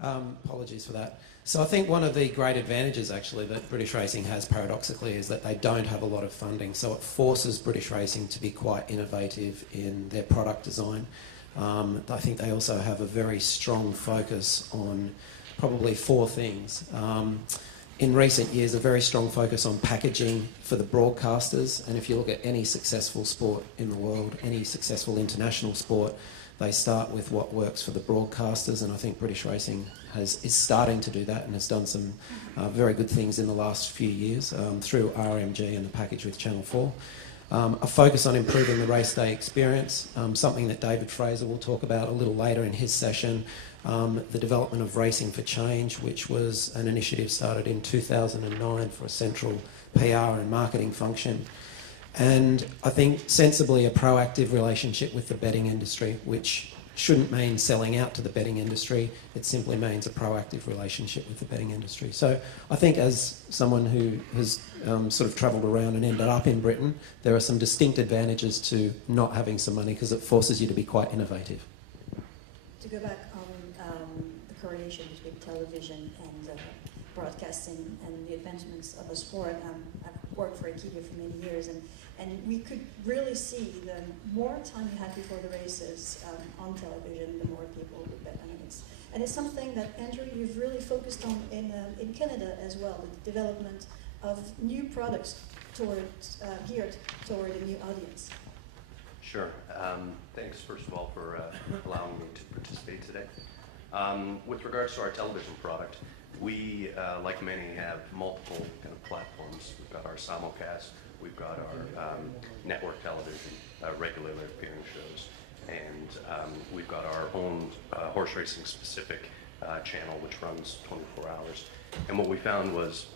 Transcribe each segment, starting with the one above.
Apologies for that. So I think one of the great advantages actually that British Racing has paradoxically is that they don't have a lot of funding, so it forces British Racing to be quite innovative in their product design. I think they also have a very strong focus on probably four things. In recent years, a very strong focus on packaging for the broadcasters, and if you look at any successful sport in the world, any successful international sport, they start with what works for the broadcasters, and I think British Racing is starting to do that and has done some very good things in the last few years through RMG and the package with Channel 4. A focus on improving the race day experience, something that David Fraser will talk about a little later in his session. The development of Racing for Change, which was an initiative started in 2009 for a central PR and marketing function. And I think sensibly a proactive relationship with the betting industry, which shouldn't mean selling out to the betting industry. It simply means a proactive relationship with the betting industry. So I think as someone who has sort of travelled around and ended up in Britain, there are some distinct advantages to not having some money because it forces you to be quite innovative. To go back on the correlation between television and broadcasting and the advancements of a sport, I've worked for Acadia for many years, and we could really see the more time you had before the races on television, the more people would bet. I mean, it's something that, Andrew, you've really focused on in Canada as well, the development of new products geared toward a new audience. Sure. Thanks, first of all, for allowing me to participate today. With regards to our television product, we, like many, have multiple kind of platforms. We've got our simulcast, we've got our network television, regularly appearing shows, and we've got our own horse racing specific channel which runs 24 hours. And what we found was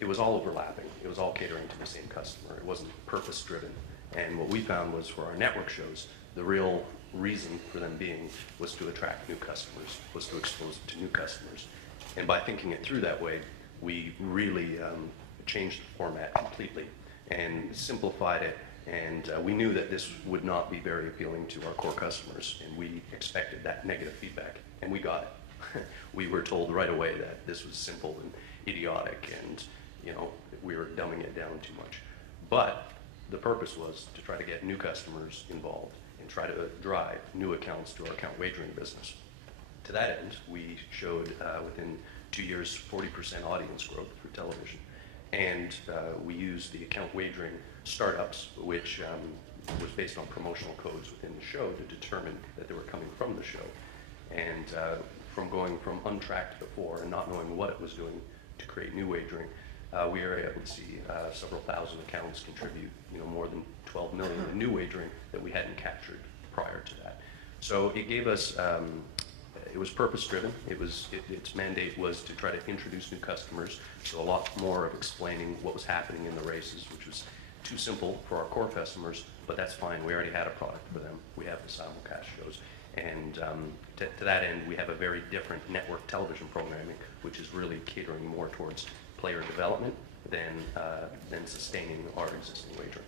it was all overlapping. It was all catering to the same customer. It wasn't purpose driven. And what we found was for our network shows, the real reason for them being was to attract new customers, was to expose them to new customers. And by thinking it through that way, we really changed the format completely and simplified it. And we knew that this would not be very appealing to our core customers, and we expected that negative feedback, and we got it. We were told right away that this was simple and idiotic, and we were dumbing it down too much. But the purpose was to try to get new customers involved and try to drive new accounts to our account wagering business. To that end, we showed within 2 years 40% audience growth for television. And we used the account wagering startups, which was based on promotional codes within the show to determine that they were coming from the show. And from going from untracked before and not knowing what it was doing to create new wagering, we were able to see several thousand accounts contribute more than 12 million in new wagering that we hadn't captured prior to that. So it gave us, it was purpose driven. Its mandate was to try to introduce new customers, so a lot more of explaining what was happening in the races, which was too simple for our core customers, but that's fine. We already had a product for them. We have the simulcast shows. And to that end, we have a very different network television programming, which is really catering more towards player development than sustaining our existing wagering.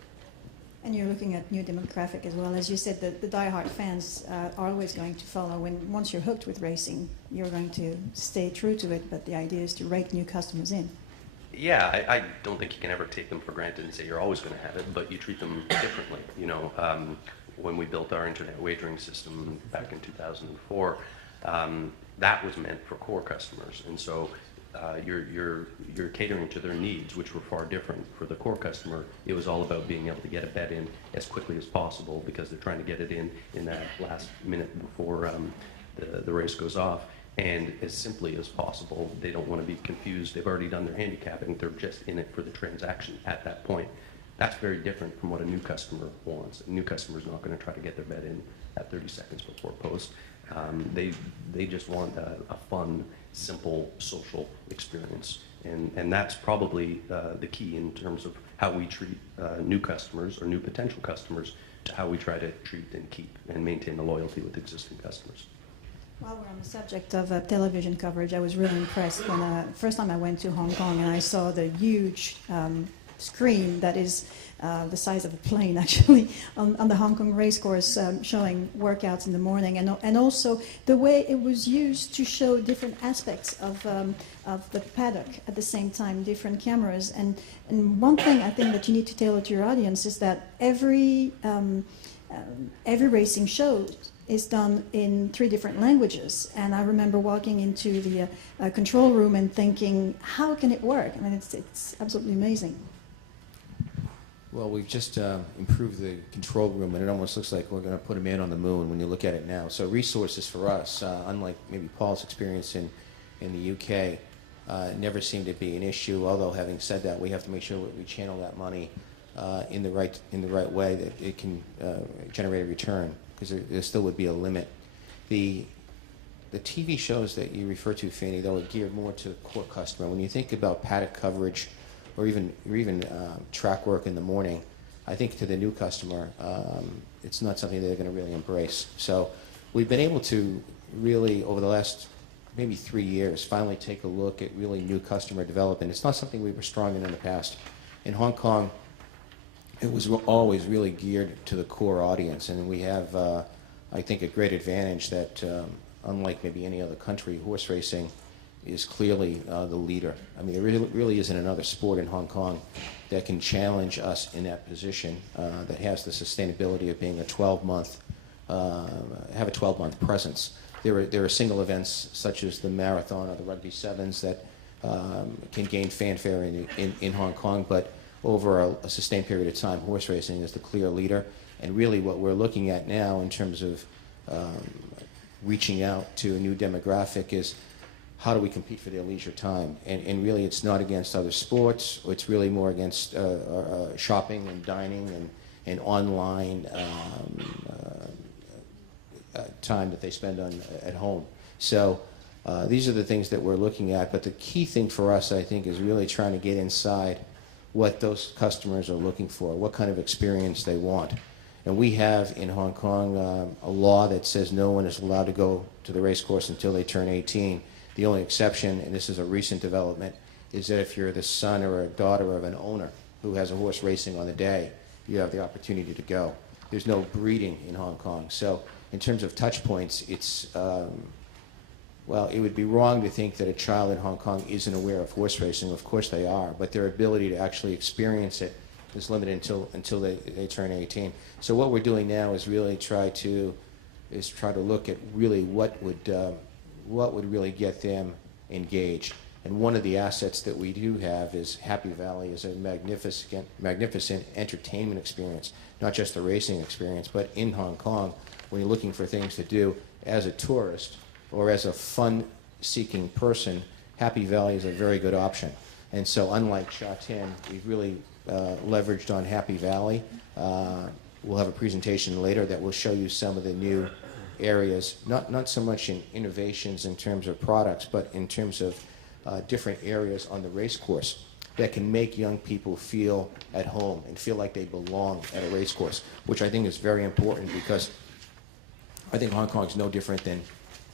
And you're looking at new demographic as well. As you said, the diehard fans are always going to follow. Once you're hooked with racing, you're going to stay true to it, but the idea is to rake new customers in. Yeah, I don't think you can ever take them for granted and say you're always going to have it, but you treat them differently. When we built our internet wagering system back in 2004, that was meant for core customers, and so you're catering to their needs, which were far different. For the core customer, it was all about being able to get a bet in as quickly as possible because they're trying to get it in that last minute before the race goes off, and as simply as possible. They don't want to be confused. They've already done their handicapping. They're just in it for the transaction at that point. That's very different from what a new customer wants. A new customer is not going to try to get their bet in at 30 seconds before post. They just want a fun, simple social experience, and that's probably the key in terms of how we treat new customers or new potential customers to how we try to treat and keep and maintain the loyalty with existing customers. While we're on the subject of television coverage, I was really impressed when first time I went to Hong Kong and I saw the huge screen that is the size of a plane, actually, on the Hong Kong racecourse, showing workouts in the morning, and also the way it was used to show different aspects of the paddock at the same time, different cameras. And one thing I think that you need to tailor to your audience is that every racing show is done in 3 different languages. And I remember walking into the control room and thinking, how can it work? I mean, it's absolutely amazing. Well, we've just improved the control room, and it almost looks like we're going to put a man on the moon when you look at it now. So resources for us, unlike maybe Paul's experience in the UK, never seemed to be an issue. Although, having said that, we have to make sure that we channel that money in the right way, that it can generate a return, because there still would be a limit. The TV shows that you refer to, Fanny, though, are geared more to the core customer. When you think about paddock coverage, or even track work in the morning, I think to the new customer, it's not something they're going to really embrace. So we've been able to really, over the last maybe 3 years, finally take a look at really new customer development. It's not something we were strong in the past. In Hong Kong, it was always really geared to the core audience, and we have, I think, a great advantage that, unlike maybe any other country, horse racing is clearly the leader. I mean, there really isn't another sport in Hong Kong that can challenge us in that position, that has the sustainability of being a 12-month, have a 12-month presence. There are single events such as the marathon or the rugby sevens that can gain fanfare in Hong Kong, but over a sustained period of time, horse racing is the clear leader. And really what we're looking at now in terms of reaching out to a new demographic is, how do we compete for their leisure time? And really, it's not against other sports. It's really more against shopping and dining and online time that they spend at home. So these are the things that we're looking at. But the key thing for us, I think, is really trying to get inside what those customers are looking for, what kind of experience they want. And we have in Hong Kong a law that says no one is allowed to go to the race course until they turn 18. The only exception, and this is a recent development, is that if you're the son or a daughter of an owner who has a horse racing on the day, you have the opportunity to go. There's no breeding in Hong Kong. So in terms of touch points, it's, well, it would be wrong to think that a child in Hong Kong isn't aware of horse racing. Of course they are, but their ability to actually experience it is limited until they turn 18. So what we're doing now is really try to look at really what would really get them engaged. And one of the assets that we do have is Happy Valley is a magnificent entertainment experience, not just a racing experience, but in Hong Kong, when you're looking for things to do as a tourist or as a fun-seeking person, Happy Valley is a very good option. And so unlike Sha Tin, we've really leveraged on Happy Valley. We'll have a presentation later that will show you some of the new areas, not so much in innovations in terms of products, but in terms of different areas on the race course that can make young people feel at home and feel like they belong at a race course, which I think is very important, because I think Hong Kong is no different than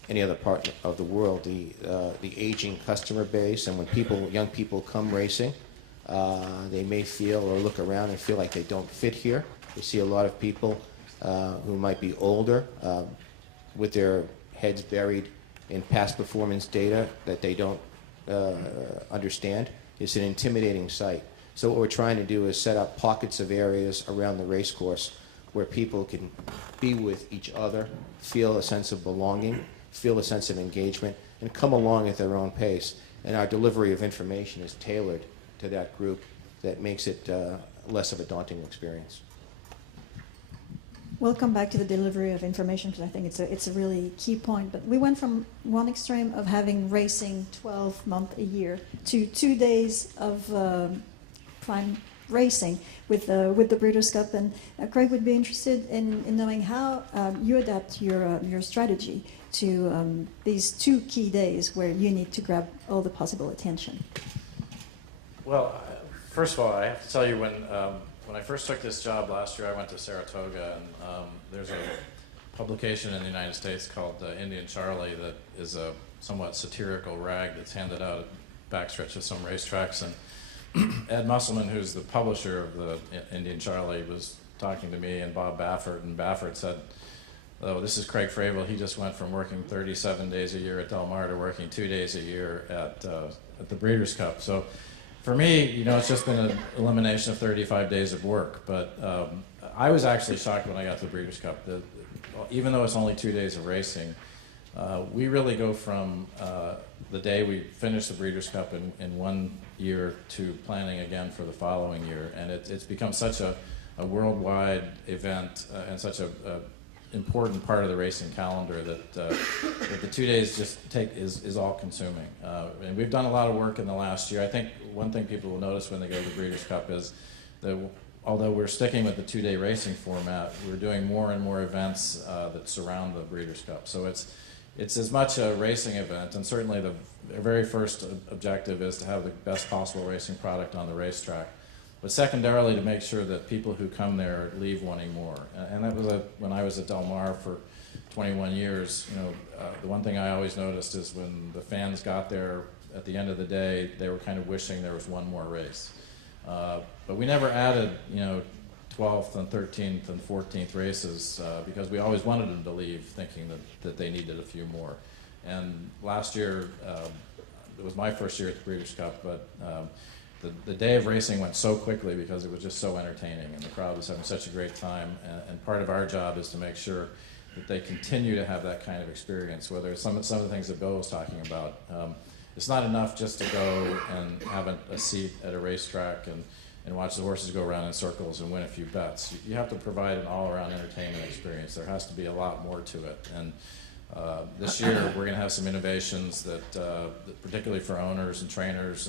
any other part of the world. The aging customer base, and when young people come racing, they may feel or look around and feel like they don't fit here. We see a lot of people who might be older, with their heads buried in past performance data that they don't understand. It's an intimidating sight. So what we're trying to do is set up pockets of areas around the race course where people can be with each other, feel a sense of belonging, feel a sense of engagement, and come along at their own pace. And our delivery of information is tailored to that group that makes it less of a daunting experience. We'll come back to the delivery of information, because I think it's a really key point. But we went from one extreme of having racing 12 months a year to 2 days of prime racing with the Breeders' Cup. And Craig would be interested in knowing how you adapt your strategy to these 2 key days where you need to grab all the possible attention. Well, first of all, I have to tell you, when I first took this job last year, I went to Saratoga, and there's a publication in the United States called Indian Charlie that is a somewhat satirical rag that's handed out at backstretch of some racetracks. And Ed Musselman, who's the publisher of the Indian Charlie, was talking to me and Bob Baffert, and Baffert said, "Oh, this is Craig Fravel. He just went from working 37 days a year at Del Mar to working 2 days a year at the Breeders' Cup." So for me, it's just been an elimination of 35 days of work. But I was actually shocked when I got to the Breeders' Cup. Even though it's only 2 days of racing, we really go from the day we finish the Breeders' Cup in 1 year to planning again for the following year. And it's become such a worldwide event and such a important part of the racing calendar that the 2 days just is all consuming. And we've done a lot of work in the last year. I think one thing people will notice when they go to the Breeders' Cup is that although we're sticking with the 2-day racing format, we're doing more and more events that surround the Breeders' Cup. So it's as much a racing event, and certainly the very first objective is to have the best possible racing product on the racetrack. But secondarily, to make sure that people who come there leave wanting more. And that was when I was at Del Mar for 21 years. The one thing I always noticed is when the fans got there at the end of the day, they were kind of wishing there was one more race. But we never added, 12th and 13th and 14th races because we always wanted them to leave thinking that they needed a few more. And last year, it was my first year at the Breeders' Cup, but the day of racing went so quickly because it was just so entertaining and the crowd was having such a great time. And part of our job is to make sure that they continue to have that kind of experience, whether it's some of the things that Bill was talking about. It's not enough just to go and have a seat at a racetrack and watch the horses go around in circles and win a few bets. You have to provide an all-around entertainment experience. There has to be a lot more to it. And this year we're going to have some innovations that particularly for owners and trainers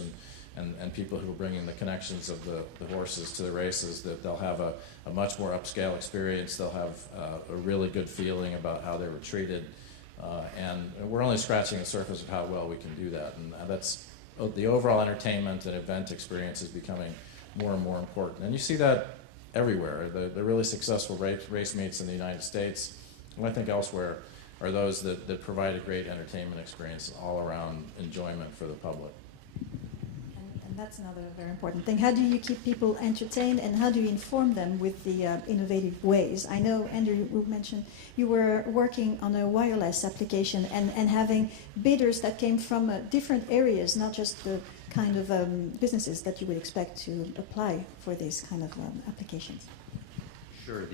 and people who are bringing the connections of the horses to the races, that they'll have a much more upscale experience. They'll have a really good feeling about how they were treated. And we're only scratching the surface of how well we can do that. And that's the overall entertainment and event experience is becoming more and more important. And you see that everywhere. The really successful race meets in the United States, and I think elsewhere, are those that provide a great entertainment experience, all around enjoyment for the public. And that's another very important thing. How do you keep people entertained, and how do you inform them with the innovative ways? I know, Andrew, you mentioned you were working on a wireless application and having bidders that came from different areas, not just the kind of businesses that you would expect to apply for these kind of applications. Sure.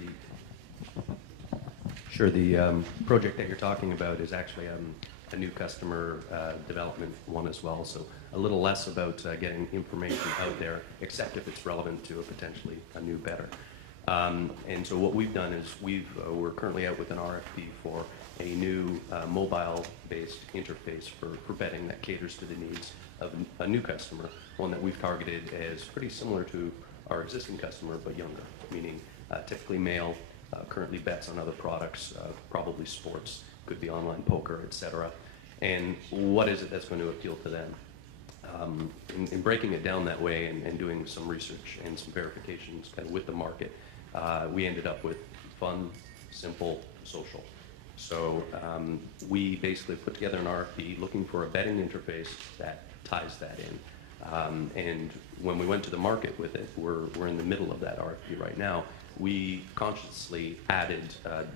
The project that you're talking about is actually a new customer development one as well. So a little less about getting information out there, except if it's relevant to potentially a new bettor. And so what we've done is we're currently out with an RFP for a new mobile-based interface for betting that caters to the needs of a new customer, one that we've targeted as pretty similar to our existing customer, but younger, meaning typically male, currently bets on other products, probably sports, could be online poker, etc. And what is it that's going to appeal to them? In breaking it down that way and doing some research and some verifications kind of with the market, we ended up with fun, simple, social. So we basically put together an RFP looking for a betting interface that ties that in. And when we went to the market with it, we're in the middle of that RFP right now. We consciously added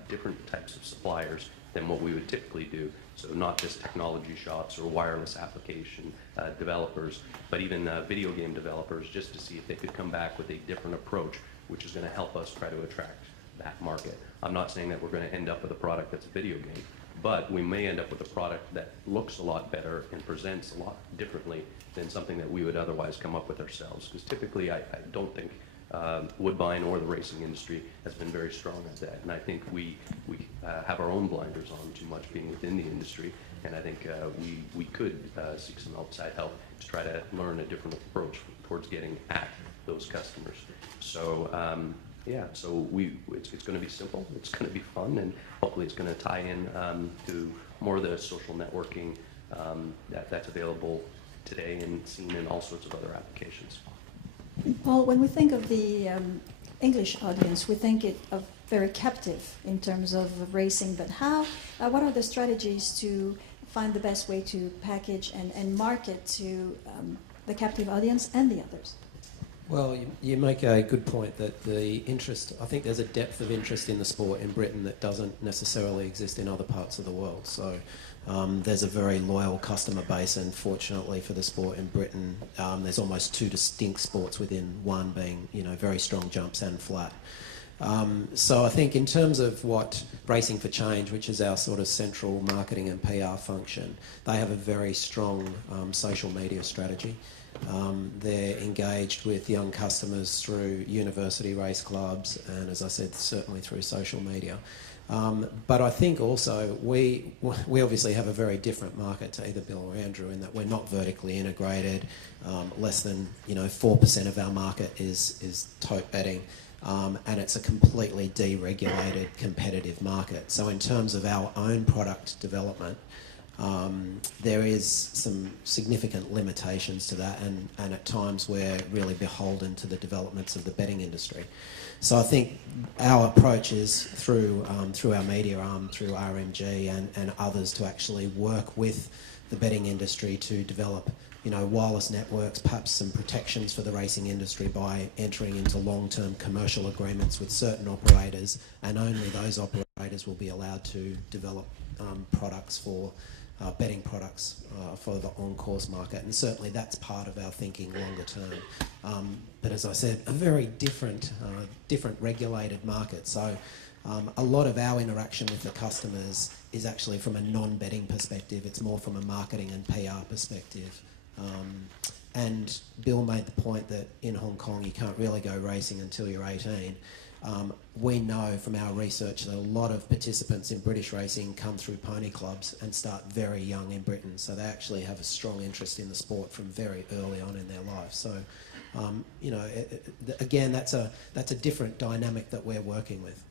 different types of suppliers than what we would typically do. So not just technology shops or wireless application developers, but even video game developers, just to see if they could come back with a different approach, which is going to help us try to attract that market. I'm not saying that we're going to end up with a product that's a video game, but we may end up with a product that looks a lot better and presents a lot differently than something that we would otherwise come up with ourselves. Because typically, I don't think Woodbine or the racing industry has been very strong at that. And I think we have our own blinders on too much being within the industry. And I think we could seek some outside help to try to learn a different approach towards getting at those customers. So yeah, so it's going to be simple, it's going to be fun, and hopefully it's going to tie in to more of the social networking that's available today and seen in all sorts of other applications. Paul, when we think of the English audience, we think of very captive in terms of racing, but what are the strategies to find the best way to package and market to the captive audience and the others. Well, you make a good point that the interest, I think there's a depth of interest in the sport in Britain that doesn't necessarily exist in other parts of the world. So there's a very loyal customer base, and fortunately for the sport in Britain, there's almost two distinct sports within one, being, you know, very strong jumps and flat. So I think in terms of what Racing for Change, which is our sort of central marketing and PR function, they have a very strong social media strategy. They're engaged with young customers through university race clubs and, as I said, certainly through social media. But I think also we obviously have a very different market to either Bill or Andrew in that we're not vertically integrated. Less than 4% of our market is tote betting, and it's a completely deregulated competitive market. So in terms of our own product development, there is some significant limitations to that, and at times we're really beholden to the developments of the betting industry. So I think our approach is through our media arm, through RMG and others, to actually work with the betting industry to develop wireless networks, perhaps some protections for the racing industry by entering into long-term commercial agreements with certain operators, and only those operators will be allowed to develop products for betting products for the on-course market, and certainly that's part of our thinking longer term. But as I said, a very different regulated market. So a lot of our interaction with the customers is actually from a non-betting perspective. It's more from a marketing and PR perspective. And Bill made the point that in Hong Kong you can't really go racing until you're 18. We know from our research that a lot of participants in British racing come through pony clubs and start very young in Britain, so they actually have a strong interest in the sport from very early on in their life. So, again, that's a different dynamic that we're working with.